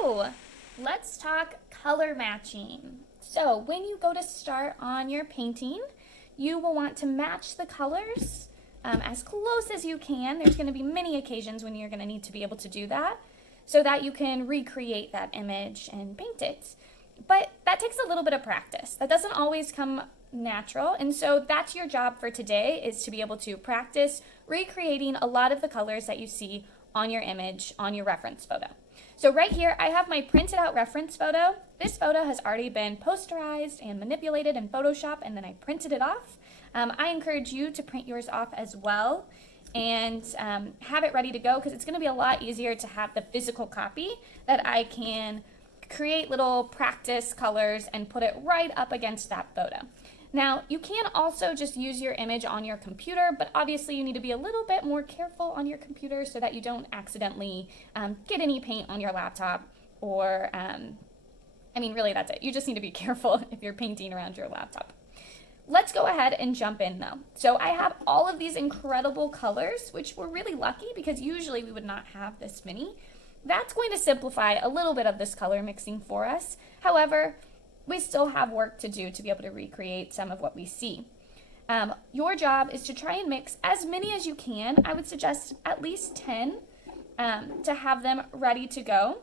So let's talk color matching. So when you go to start on your painting, you will want to match the colors as close as you can. There's going to be many occasions when you're going to need to be able to do that so that you can recreate that image and paint it. But that takes a little bit of practice. That doesn't always come natural, and so that's your job for today, is to be able to practice recreating a lot of the colors that you see on your image, on your reference photo. So right here, I have my printed out reference photo. This photo has already been posterized and manipulated in Photoshop, and then I printed it off. I encourage you to print yours off as well and have it ready to go, because it's going to be a lot easier to have the physical copy that I can create little practice colors and put it right up against that photo. Now, you can also just use your image on your computer, but obviously you need to be a little bit more careful on your computer so that you don't accidentally get any paint on your laptop or, really that's it. You just need to be careful if you're painting around your laptop. Let's go ahead and jump in though. So I have all of these incredible colors, which we're really lucky because usually we would not have this many. That's going to simplify a little bit of this color mixing for us. However, we still have work to do to be able to recreate some of what we see. Your job is to try and mix as many as you can. I would suggest at least 10 to have them ready to go.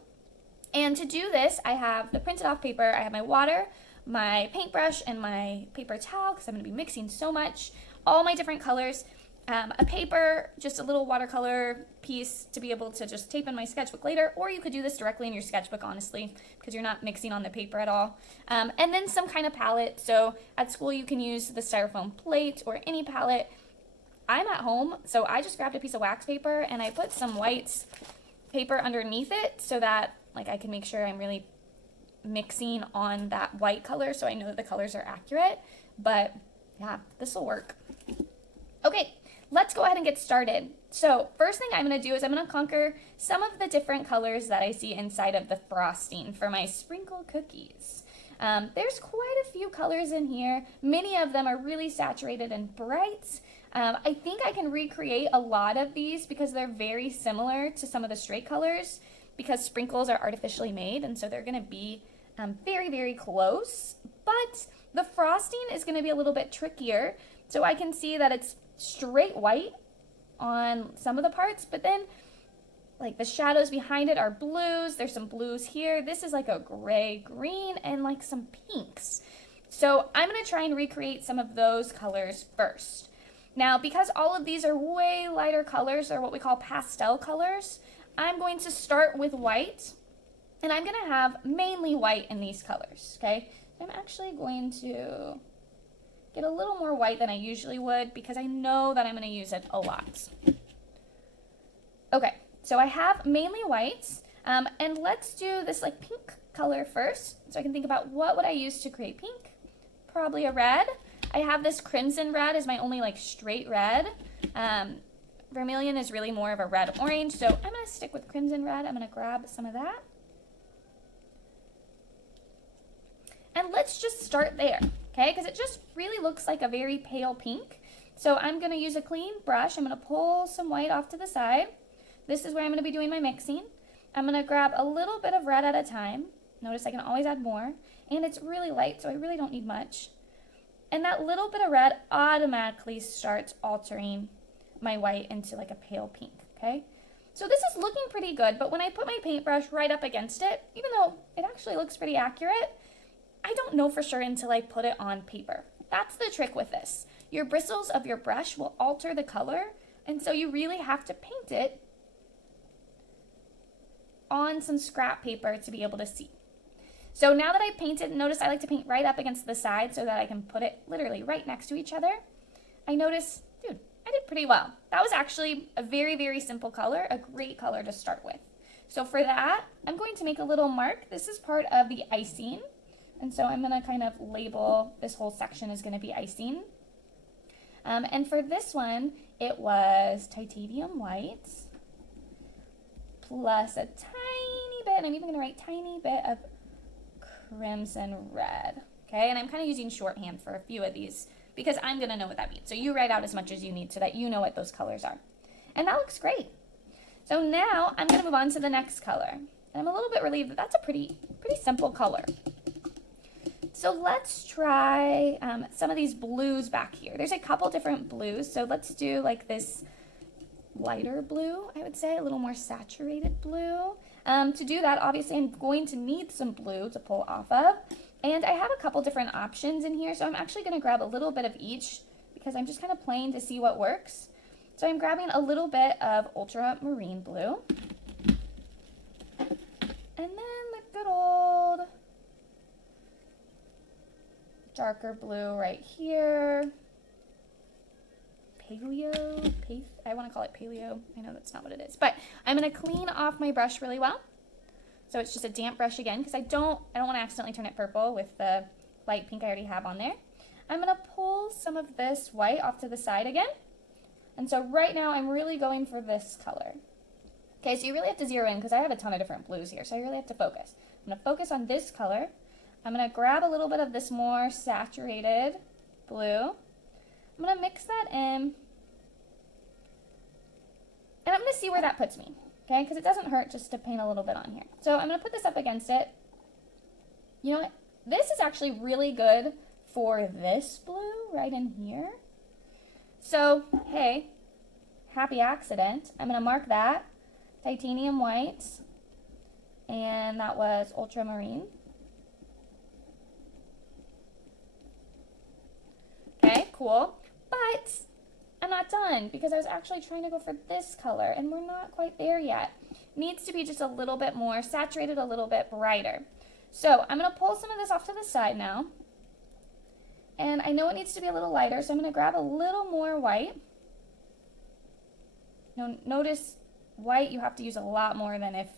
And to do this, I have the printed off paper, I have my water, my paintbrush, and my paper towel, because I'm going to be mixing so much, all my different colors. A paper, just a little watercolor piece to be able to just tape in my sketchbook later, or you could do this directly in your sketchbook, honestly, because you're not mixing on the paper at all. And then some kind of palette. So at school you can use the styrofoam plate or any palette. I'm at home, so I just grabbed a piece of wax paper and I put some white paper underneath it so that I can make sure I'm really mixing on that white color so I know that the colors are accurate. But yeah, this will work. Okay. Let's go ahead and get started. So first thing I'm going to do is I'm going to conquer some of the different colors that I see inside of the frosting for my sprinkle cookies. There's quite a few colors in here. Many of them are really saturated and bright. I think I can recreate a lot of these because they're very similar to some of the straight colors, because sprinkles are artificially made, and so they're going to be very, very close. But the frosting is going to be a little bit trickier. So I can see that it's straight white on some of the parts, but then the shadows behind it are blues. There's some blues here. This is like a gray green and some pinks. So I'm going to try and recreate some of those colors first. Now, because all of these are way lighter colors, they're what we call pastel colors, I'm going to start with white, and I'm going to have mainly white in these colors, okay? I'm actually going to get a little more white than I usually would because I know that I'm going to use it a lot. Okay, so I have mainly whites, and let's do this pink color first. So I can think about what would I use to create pink. Probably a red. I have this crimson red as my only straight red. Vermilion is really more of a red orange, so I'm going to stick with crimson red. I'm going to grab some of that. And let's just start there. Okay, because it just really looks like a very pale pink. So I'm going to use a clean brush. I'm going to pull some white off to the side. This is where I'm going to be doing my mixing. I'm going to grab a little bit of red at a time. Notice I can always add more. And it's really light, so I really don't need much. And that little bit of red automatically starts altering my white into a pale pink, okay? So this is looking pretty good, but when I put my paintbrush right up against it, even though it actually looks pretty accurate, I don't know for sure until I put it on paper. That's the trick with this. Your bristles of your brush will alter the color, and so you really have to paint it on some scrap paper to be able to see. So now that I painted, notice I like to paint right up against the side so that I can put it literally right next to each other. I notice, dude, I did pretty well. That was actually a very, very simple color, a great color to start with. So for that, I'm going to make a little mark. This is part of the icing. And so I'm going to kind of label this whole section is going to be icing. And for this one, it was titanium white plus a tiny bit, and I'm even going to write tiny bit of crimson red. Okay, and I'm kind of using shorthand for a few of these because I'm going to know what that means. So you write out as much as you need so that you know what those colors are. And that looks great. So now I'm going to move on to the next color. And I'm a little bit relieved that that's a pretty simple color. So let's try some of these blues back here. There's a couple different blues. So let's do like this lighter blue, I would say, a little more saturated blue. To do that, obviously, I'm going to need some blue to pull off of. And I have a couple different options in here. So I'm actually going to grab a little bit of each because I'm just kind of playing to see what works. So I'm grabbing a little bit of ultramarine blue. And then the good old darker blue right here. I want to call it paleo. I know that's not what it is, but I'm going to clean off my brush really well. So it's just a damp brush again, because I don't want to accidentally turn it purple with the light pink I already have on there. I'm going to pull some of this white off to the side again. And so right now I'm really going for this color. Okay, so you really have to zero in because I have a ton of different blues here, so I really have to focus. I'm going to focus on this color. I'm going to grab a little bit of this more saturated blue. I'm going to mix that in, and I'm going to see where that puts me, okay, because it doesn't hurt just to paint a little bit on here. So I'm going to put this up against it. You know what? This is actually really good for this blue right in here. So, hey, happy accident. I'm going to mark that. Titanium white, and that was ultramarine. Okay, cool. But I'm not done because I was actually trying to go for this color, and we're not quite there yet. Needs to be just a little bit more saturated, a little bit brighter. So I'm going to pull some of this off to the side now. And I know it needs to be a little lighter, so I'm going to grab a little more white. Now, notice white you have to use a lot more than if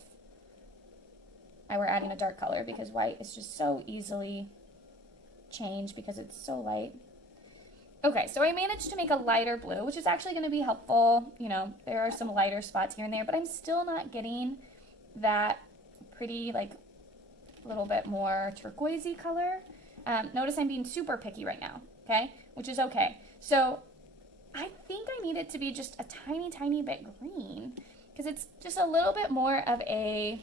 I were adding a dark color, because white is just so easily changed because it's so light. Okay, so I managed to make a lighter blue, which is actually going to be helpful. You know, there are some lighter spots here and there, but I'm still not getting that pretty, like, little bit more turquoisey color. Notice I'm being super picky right now, okay, which is okay. So I think I need it to be just a tiny, tiny bit green, because it's just a little bit more of a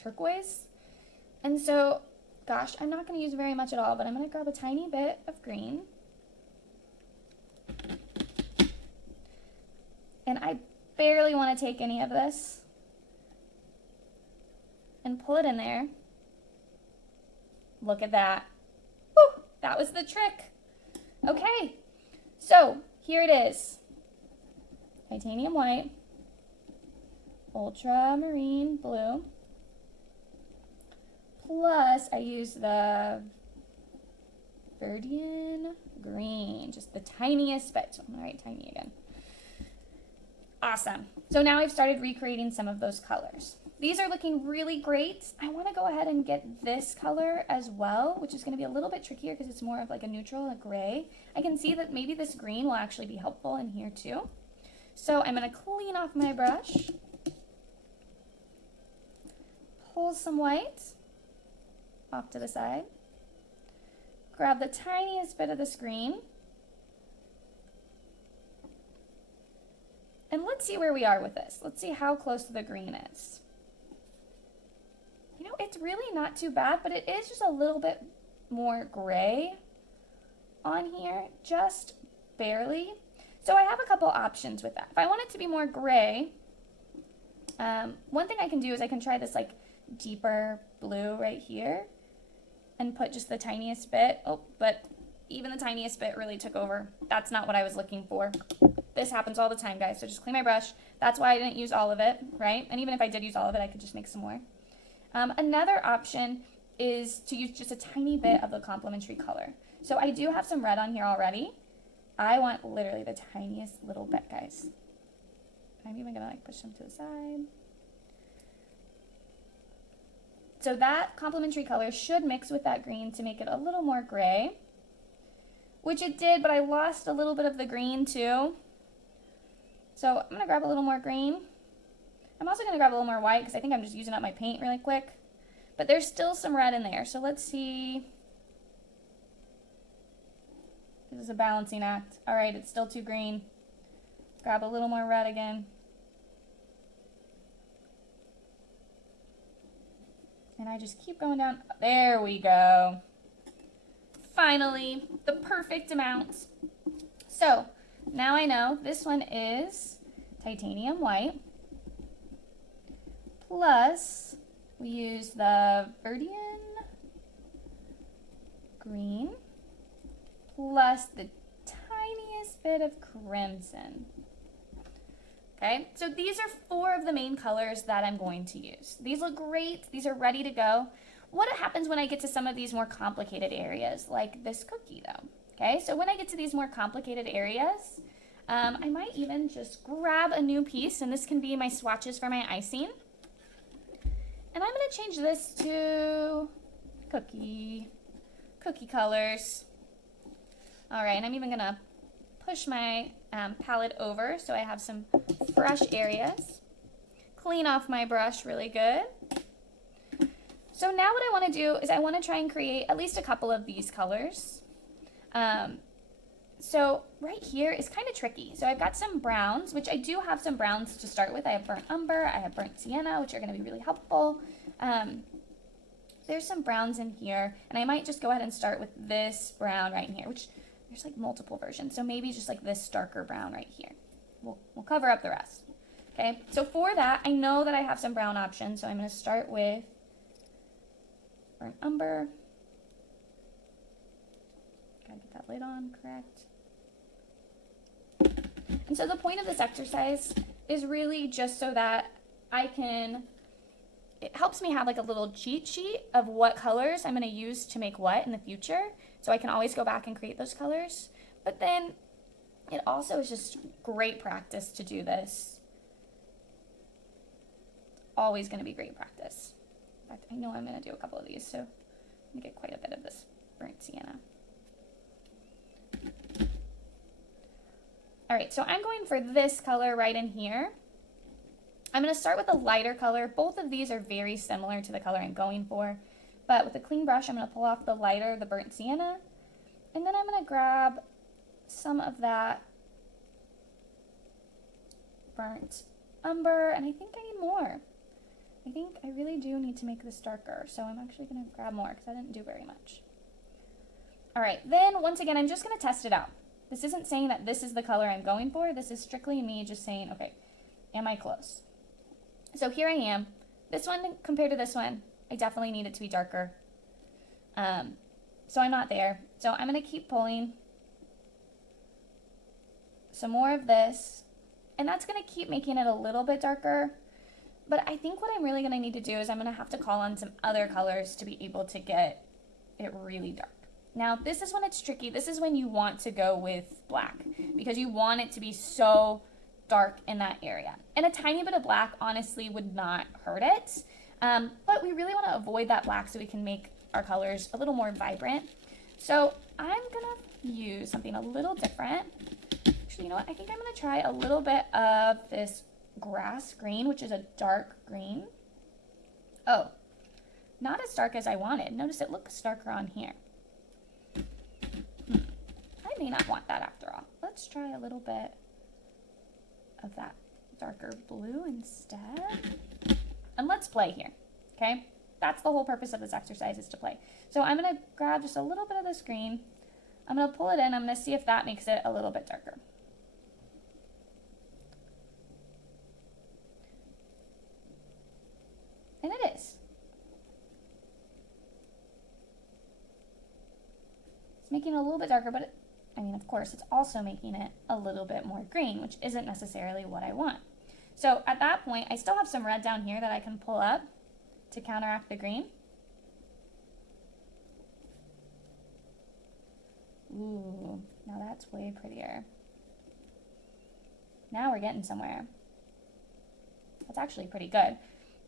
turquoise. And so, gosh, I'm not going to use very much at all, but I'm going to grab a tiny bit of green. And I barely want to take any of this and pull it in there. Look at that. Woo, that was the trick. Okay, so here it is. Titanium white, ultramarine blue, plus I use the Verdian green, just the tiniest bit. So I'm gonna write tiny again. Awesome. So now I've started recreating some of those colors. These are looking really great. I want to go ahead and get this color as well, which is going to be a little bit trickier because it's more of like a neutral, a gray. I can see that maybe this green will actually be helpful in here too. So I'm going to clean off my brush, pull some white off to the side, grab the tiniest bit of this green, and let's see where we are with this. Let's see how close the green is. You know, it's really not too bad, but it is just a little bit more gray on here, just barely. So I have a couple options with that. If I want it to be more gray, one thing I can do is I can try this like deeper blue right here and put just the tiniest bit. Oh, but even the tiniest bit really took over. That's not what I was looking for. This happens all the time, guys, so just clean my brush. That's why I didn't use all of it, right? And even if I did use all of it, I could just make some more. Another option is to use just a tiny bit of the complementary color. So I do have some red on here already. I want literally the tiniest little bit, guys. I'm even gonna like push them to the side. So that complementary color should mix with that green to make it a little more gray, which it did, but I lost a little bit of the green too. So I'm gonna grab a little more green. I'm also gonna grab a little more white because I think I'm just using up my paint really quick. But there's still some red in there, so let's see. This is a balancing act. All right, it's still too green. Grab a little more red again. I just keep going down. There we go. Finally, the perfect amount. So now I know this one is titanium white, plus we use the Verdian green, plus the tiniest bit of crimson. Okay, so these are 4 of the main colors that I'm going to use. These look great. These are ready to go. What happens when I get to some of these more complicated areas, like this cookie though? Okay, so when I get to these more complicated areas, I might even just grab a new piece, and this can be my swatches for my icing. And I'm gonna change this to cookie colors. All right, and I'm even gonna push my palette over so I have some fresh areas. Clean off my brush really good. So now what I want to do is I want to try and create at least a couple of these colors. So right here is kind of tricky. So I've got some browns, which I do have some browns to start with. I have burnt umber, I have burnt sienna, which are going to be really helpful. There's some browns in here, and I might just go ahead and start with this brown right here, which there's like multiple versions. So maybe just like this darker brown right here. We'll cover up the rest. Okay, so for that, I know that I have some brown options. So I'm going to start with burnt umber. Gotta get that lid on correct. And so the point of this exercise is really just so that it helps me have like a little cheat sheet of what colors I'm going to use to make what in the future. So I can always go back and create those colors. But then it also is just great practice to do this. Always going to be great practice. In fact, I know I'm going to do a couple of these, so I'm going to get quite a bit of this burnt sienna. All right, so I'm going for this color right in here. I'm going to start with a lighter color. Both of these are very similar to the color I'm going for. But with a clean brush, I'm going to pull off the lighter, the burnt sienna. And then I'm going to grab some of that burnt umber. And I think I need more. I think I really do need to make this darker. So I'm actually going to grab more because I didn't do very much. All right, then once again, I'm just going to test it out. This isn't saying that this is the color I'm going for. This is strictly me just saying, okay, am I close? So here I am. This one compared to this one, I definitely need it to be darker. So I'm not there. So I'm going to keep pulling some more of this. And that's going to keep making it a little bit darker. But I think what I'm really going to need to do is I'm going to have to call on some other colors to be able to get it really dark. Now, this is when it's tricky. This is when you want to go with black because you want it to be so dark in that area. And a tiny bit of black, honestly, would not hurt it. But we really want to avoid that black so we can make our colors a little more vibrant. So I'm going to use something a little different. Actually, you know what? I think I'm going to try a little bit of this grass green, which is a dark green. Oh, not as dark as I wanted. Notice it looks darker on here. I may not want that after all. Let's try a little bit of that darker blue instead. And let's play here, okay? That's the whole purpose of this exercise, is to play. So I'm going to grab just a little bit of this green. I'm going to pull it in. I'm going to see if that makes it a little bit darker. And it is. It's making it a little bit darker, but of course, it's also making it a little bit more green, which isn't necessarily what I want. So at that point, I still have some red down here that I can pull up to counteract the green. Ooh, now that's way prettier. Now we're getting somewhere. That's actually pretty good.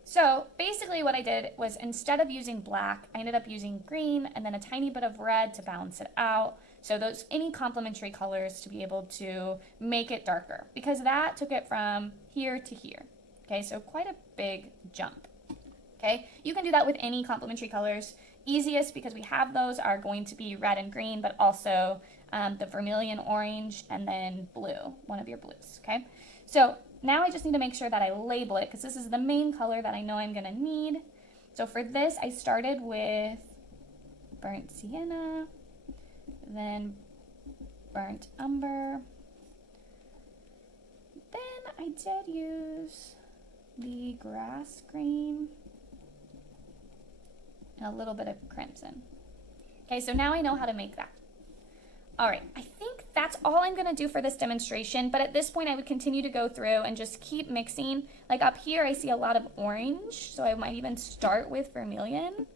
So basically what I did was, instead of using black, I ended up using green and then a tiny bit of red to balance it out. So those any complementary colors to be able to make it darker, because that took it from here to here. Okay, so quite a big jump. Okay, you can do that with any complementary colors. Easiest, because we have those, are going to be red and green, but also the vermilion orange and then blue, one of your blues. Okay, so now I just need to make sure that I label it, because this is the main color that I know I'm going to need. So for this, I started with burnt sienna, then burnt umber. Then I did use the grass green and a little bit of crimson. Okay, so now I know how to make that. All right, I think that's all I'm gonna do for this demonstration, but at this point I would continue to go through and just keep mixing. Like up here I see a lot of orange, so I might even start with vermilion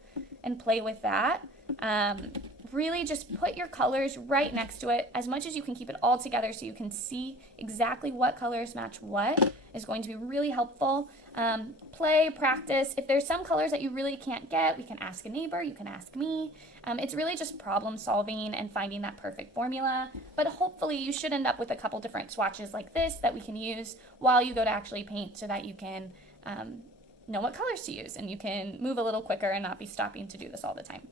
and play with that. Really just put your colors right next to it as much as you can, keep it all together so you can see exactly what colors match what is going to be really helpful. Play, practice. If there's some colors that you really can't get, we can ask a neighbor, you can ask me. It's really just problem solving and finding that perfect formula, but hopefully you should end up with a couple different swatches like this that we can use while you go to actually paint so that you can know what colors to use and you can move a little quicker and not be stopping to do this all the time.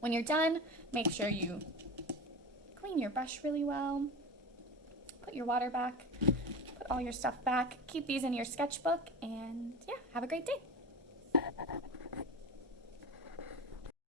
When you're done, make sure you clean your brush really well, put your water back, put all your stuff back, keep these in your sketchbook, and yeah, have a great day.